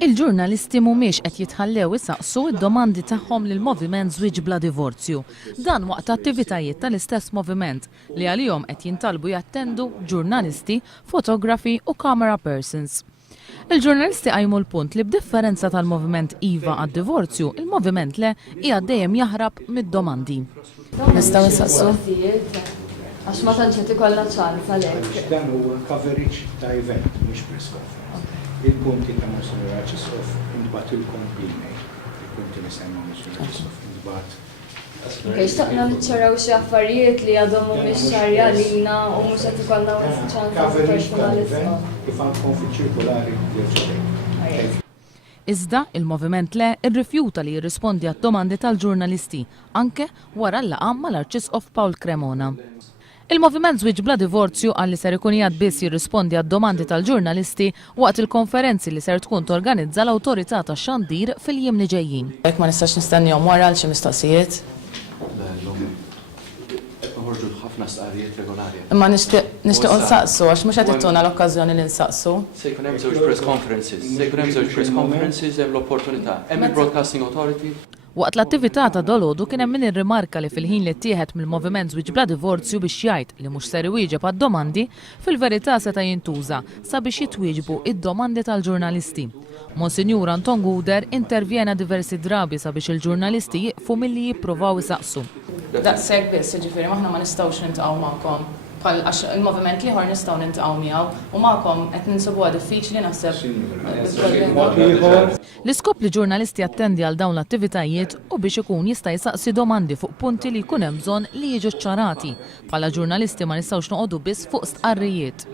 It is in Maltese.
Il-ġurnalisti mhumiex qed jitħallew isaqsu d-domandi tagħhom lill-moviment Żwieġ bla divorzju. Dan waqt attivitajiet tal-istess moviment li għalihom qed jintalbu jattendu ġurnalisti, fotografi u camera persons. Il-ġurnalisti qajmu l-punt li b'differenza tal-moviment iva għad-divorzju, il-moviment le hija dejjem jaħrab mid-domandi. Nistgħu nsaqsu? Għax ma tantx qed ikollha ċans għalhekk. Dan huwa coverage ta' event mhux press conference. Il-punti ta' Monsignor Arċisqof intbagħtilkom bil-mail. Il-punti nisemgħu Monsignor Arċisqof intbagħat. Xtaqna niċċaraw xi affarijiet li għadhom mhumiex ċarja għalina u mhux qed ikollna ċans personalista. Kif għandkom fiċ-ċirkolari jew Iżda il-moviment le irrifjuta li jirrispondi għad-domandi tal-ġurnalisti, anke wara l-laqgħa mal-Arċisqof Paul Cremona. Il-moviment Żwieġ bla divorzju għalli ser ikun jgħid biss jirrispondi għad-domandi tal-ġurnalisti waqt il-konferenzi li ser tkun torganizza l-awtorità tax-Xandir fil-jiem li ġejjin. Jekk ma nistax nistennihom wara għal xi mistoqsijiet. ħafna stqarrijiet regolari. Imma nixtieq nsaqsu għax mhux qed ittuna l-okkażjoni li nsaqsu. Se jkun hemm żewġ press conferences, hemm l-opportunità. Hemm il-Broadcasting Authority. Waqt l-attività ta' dolodu kien hemm min irrimarka li fil-ħin li ttieħed mill-moviment Żwieġ bla divorzju biex jgħid li mhux ser iwieġeb għad-domandi, fil-verità seta' jintuża sabiex jitwieġbu id-domandi tal-ġurnalisti. Monsinjur Anton Guder intervjena diversi drabi sabiex il-ġurnalisti jiqfu milli jippruvaw isaqsu. Daqshekk biss, jiġifieri aħna ma nistgħux nintaqgħu magħkom. Għax il-moviment ieħor nistgħu nintaqgħu miegħu u magħkom qed ninsibuha diffiċli naħseb. L-iskop li ġurnalisti attendi għal dawn l-attivitajiet u biex ikun jista' jsaqsi domandi fuq punti li jkun hemm bżonn li jiġu ċċarati. Bħala ġurnalisti ma nistgħux noqogħdu biss fuq stqarrijiet.